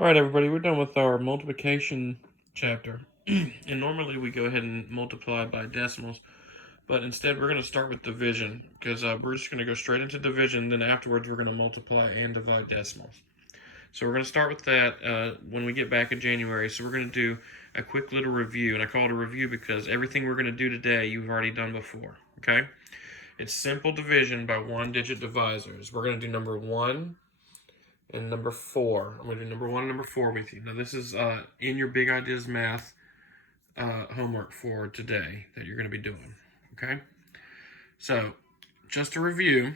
All right, everybody, we're done with our multiplication chapter. And normally we go ahead and multiply by decimals, but instead we're going to start with division because we're just going to go straight into division. Then afterwards we're going to multiply and divide decimals. So we're going to start with that when we get back in January. So we're going to do a quick little review, and I call it a review because everything we're going to do today you've already done before, okay? It's simple division by one-digit divisors. We're going to do number 1 and number 4. I'm going to do number 1 and number 4 with you. Now this is in your Big Ideas Math homework for today that you're going to be doing, okay? So just to review,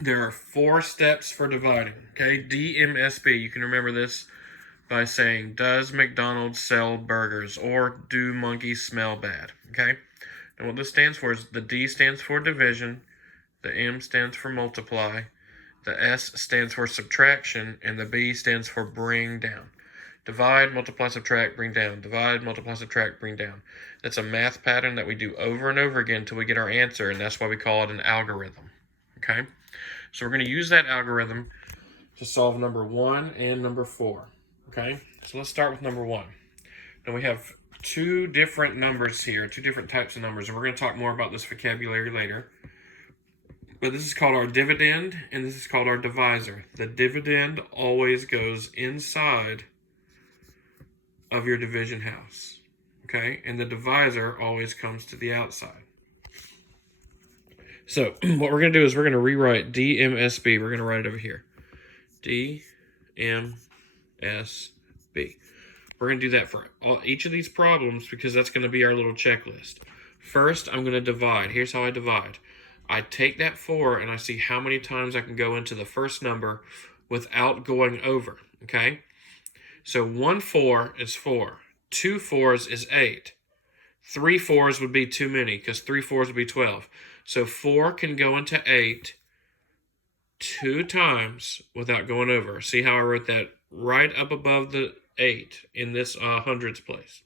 there are 4 steps for dividing, okay? DMSB, you can remember this by saying, does McDonald's sell burgers, or do monkeys smell bad, okay? And what this stands for is the D stands for division, the M stands for multiply, the S stands for subtraction, and the B stands for bring down. Divide, multiply, subtract, bring down. Divide, multiply, subtract, bring down. That's a math pattern that we do over and over again until we get our answer, and that's why we call it an algorithm, okay? So we're going to use that algorithm to solve number 1 and number 4, okay? So let's start with number 1. Now we have 2 different numbers here, 2 different types of numbers, and we're going to talk more about this vocabulary later. But this is called our dividend, and this is called our divisor. The dividend always goes inside of your division house, okay? And the divisor always comes to the outside. So what we're going to do is we're going to rewrite DMSB. We're going to write it over here. DMSB. We're going to do that for each of these problems because that's going to be our little checklist. First, I'm going to divide. Here's how I divide. I take that 4 and I see how many times I can go into the first number without going over, okay? So 1 4 is 4. 2 4s is 8. 3 4s would be too many because 3 4s would be 12. So 4 can go into 8 2 times without going over. See how I wrote that right up above the 8 in this hundreds place.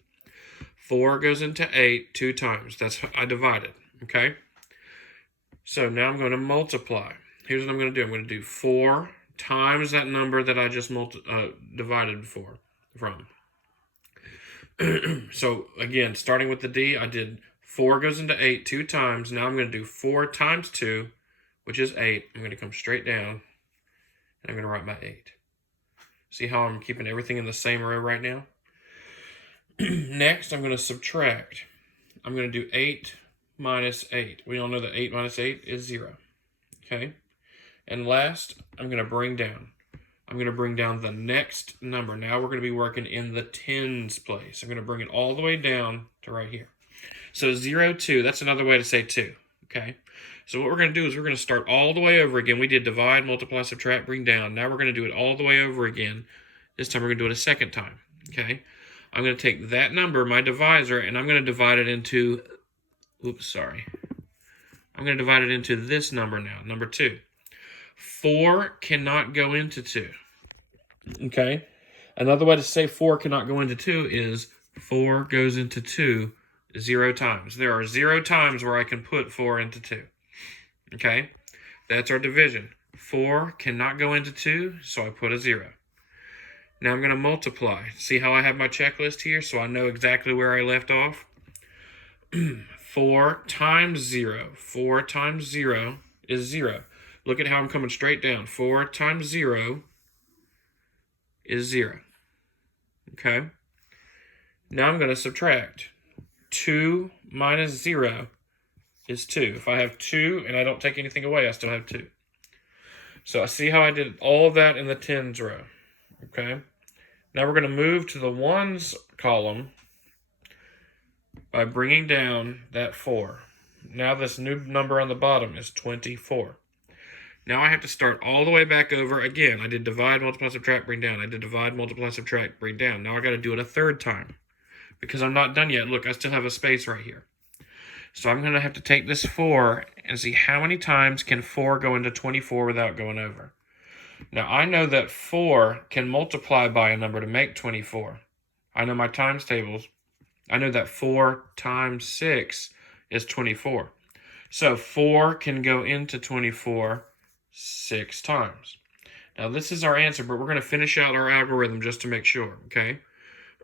4 goes into 8 2 times. That's how I divided, okay? So now I'm going to multiply. Here's what I'm going to do. I'm going to do 4 times that number that I just divided from. So again, starting with the D, I did 4 goes into 8 2 times. Now I'm going to do 4 times 2, which is 8. I'm going to come straight down, and I'm going to write my 8. See how I'm keeping everything in the same row right now? Next, I'm going to subtract. I'm going to do 8 minus 8. We all know that 8 minus 8 is 0, okay? And last, I'm going to bring down. I'm going to bring down the next number. Now we're going to be working in the tens place. I'm going to bring it all the way down to right here. So 0, 2, that's another way to say 2, okay? So what we're going to do is we're going to start all the way over again. We did divide, multiply, subtract, bring down. Now we're going to do it all the way over again. This time we're going to do it a second time, okay? I'm going to take that number, my divisor, and I'm going to divide it into, I'm going to divide it into this number now, number 2. 4 cannot go into 2, okay? Another way to say 4 cannot go into 2 is 4 goes into 2 0 times. There are 0 times where I can put 4 into 2, okay? That's our division. 4 cannot go into 2, so I put a 0. Now I'm going to multiply. See how I have my checklist here, so I know exactly where I left off? 4 times 0. 4 times 0 is 0. Look at how I'm coming straight down. 4 times 0 is 0. Okay? Now I'm going to subtract. 2 minus 0 is 2. If I have 2 and I don't take anything away, I still have 2. So I see how I did all of that in the tens row. Okay? Now we're going to move to the ones column by bringing down that 4. Now this new number on the bottom is 24. Now I have to start all the way back over again. I did divide, multiply, subtract, bring down. I did divide, multiply, subtract, bring down. Now I got to do it a third time because I'm not done yet. Look, I still have a space right here. So I'm going to have to take this 4 and see how many times can 4 go into 24 without going over. Now I know that 4 can multiply by a number to make 24. I know my times tables. I know that 4 times 6 is 24. So 4 can go into 24 6 times. Now, this is our answer, but we're going to finish out our algorithm just to make sure, okay?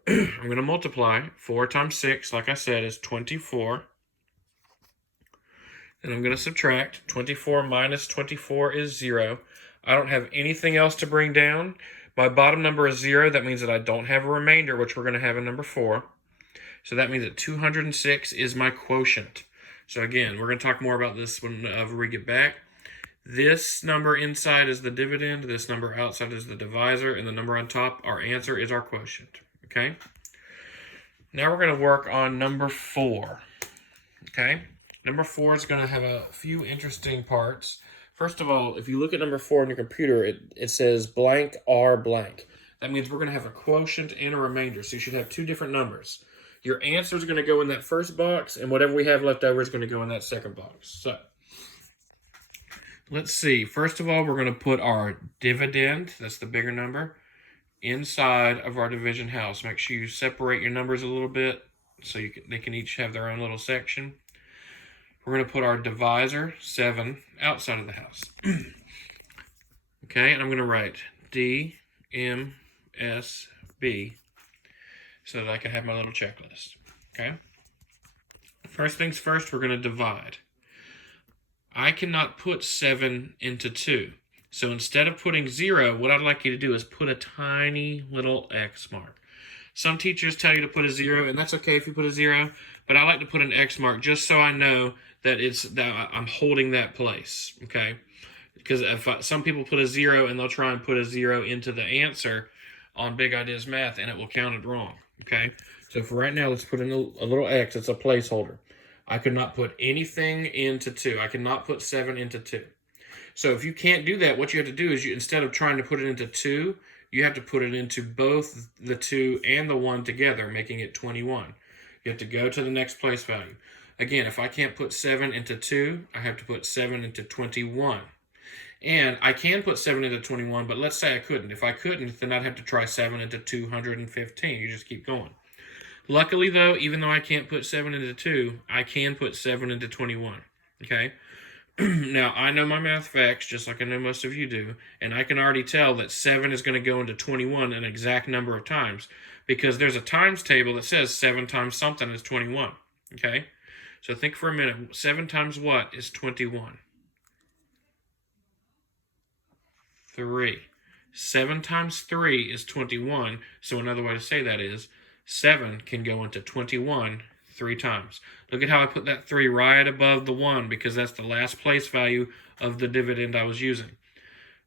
I'm going to multiply. 4 times 6, like I said, is 24. And I'm going to subtract. 24 minus 24 is 0. I don't have anything else to bring down. My bottom number is 0. That means that I don't have a remainder, which we're going to have in number 4. So that means that 206 is my quotient. So again, we're going to talk more about this whenever we get back. This number inside is the dividend. This number outside is the divisor. And the number on top, our answer, is our quotient. Okay? Now we're going to work on number 4. Okay? Number 4 is going to have a few interesting parts. First of all, if you look at number 4 on your computer, it says blank R blank. That means we're going to have a quotient and a remainder. So you should have 2 different numbers. Your answer is going to go in that first box, and whatever we have left over is going to go in that second box. So let's see. First of all, we're going to put our dividend, that's the bigger number, inside of our division house. Make sure you separate your numbers a little bit so they can each have their own little section. We're going to put our divisor, 7, outside of the house. Okay, and I'm going to write D, M, S, B so that I can have my little checklist. Okay? First things first, we're going to divide. I cannot put 7 into 2. So instead of putting 0, what I'd like you to do is put a tiny little X mark. Some teachers tell you to put a 0, and that's okay if you put a 0, but I like to put an X mark just so I know that I'm holding that place, okay? Because some people put a 0 and they'll try and put a 0 into the answer on Big Ideas Math, and it will count it wrong, okay? So for right now, let's put in a little X. It's a placeholder. I could not put anything into 2. I cannot put 7 into 2. So if you can't do that, what you have to do is instead of trying to put it into 2, you have to put it into both the 2 and the 1 together, making it 21. You have to go to the next place value. Again, if I can't put 7 into 2, I have to put 7 into 21. And I can put 7 into 21, but let's say I couldn't. If I couldn't, then I'd have to try 7 into 215. You just keep going. Luckily, though, even though I can't put 7 into 2, I can put 7 into 21. Okay? Now, I know my math facts, just like I know most of you do, and I can already tell that 7 is going to go into 21 an exact number of times, because there's a times table that says 7 times something is 21. Okay? So think for a minute. 7 times what is 21? 3. 7 times 3 is 21. So another way to say that is 7 can go into 21 3 times. Look at how I put that 3 right above the 1 because that's the last place value of the dividend I was using.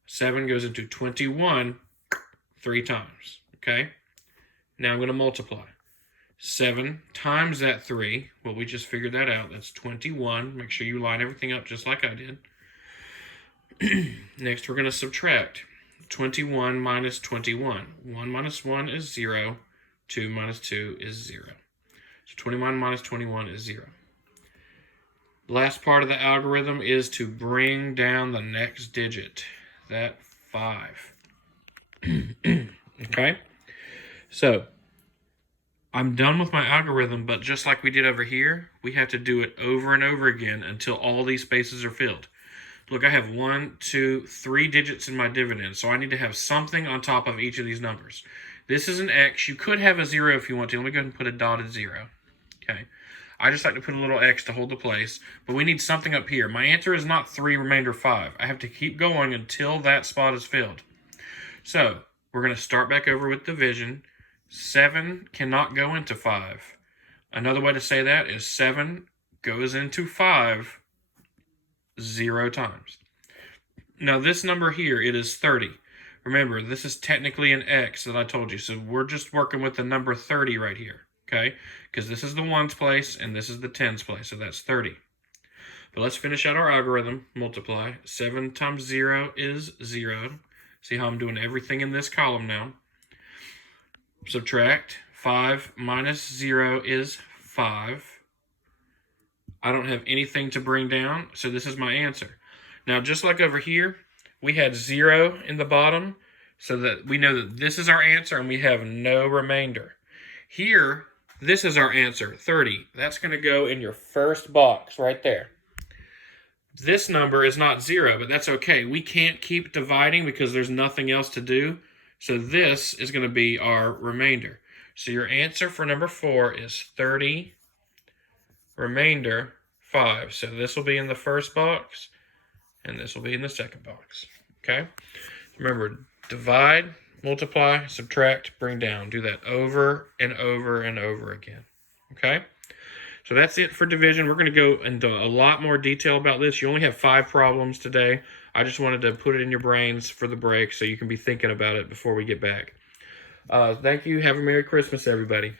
7 goes into 21 3 times. Okay? Now I'm going to multiply. 7 times that 3, well, we just figured that out. That's 21. Make sure you line everything up just like I did. Next, we're going to subtract. 21 minus 21. 1 minus 1 is 0. 2 minus 2 is 0. So 21 minus 21 is 0. Last part of the algorithm is to bring down the next digit. That 5. Okay? So I'm done with my algorithm, but just like we did over here, we have to do it over and over again until all these spaces are filled. Look, I have 1, 2, 3 digits in my dividend, so I need to have something on top of each of these numbers. This is an X. You could have a 0 if you want to. Let me go ahead and put a dotted 0. Okay. I just like to put a little X to hold the place, but we need something up here. My answer is not 3, remainder 5. I have to keep going until that spot is filled. So we're going to start back over with division. 7 cannot go into 5. Another way to say that is 7 goes into 5 0 times. Now this number here, it is 30. Remember, this is technically an X that I told you, so we're just working with the number 30 right here, okay? Because this is the ones place and this is the tens place, so that's 30. But let's finish out our algorithm. Multiply. 7 times 0 is 0. See how I'm doing everything in this column now. Subtract. 5 minus 0 is 5. I don't have anything to bring down, so this is my answer. Now, just like over here, we had 0 in the bottom, so that we know that this is our answer and we have no remainder. Here, this is our answer, 30. That's going to go in your first box right there. This number is not 0, but that's okay. We can't keep dividing because there's nothing else to do. So this is going to be our remainder. So your answer for number 4 is 30 remainder 5. So this will be in the first box, and this will be in the second box. Okay? Remember, divide, multiply, subtract, bring down. Do that over and over and over again. Okay? So that's it for division. We're going to go into a lot more detail about this. You only have 5 problems today. I just wanted to put it in your brains for the break so you can be thinking about it before we get back. Thank you. Have a Merry Christmas, everybody.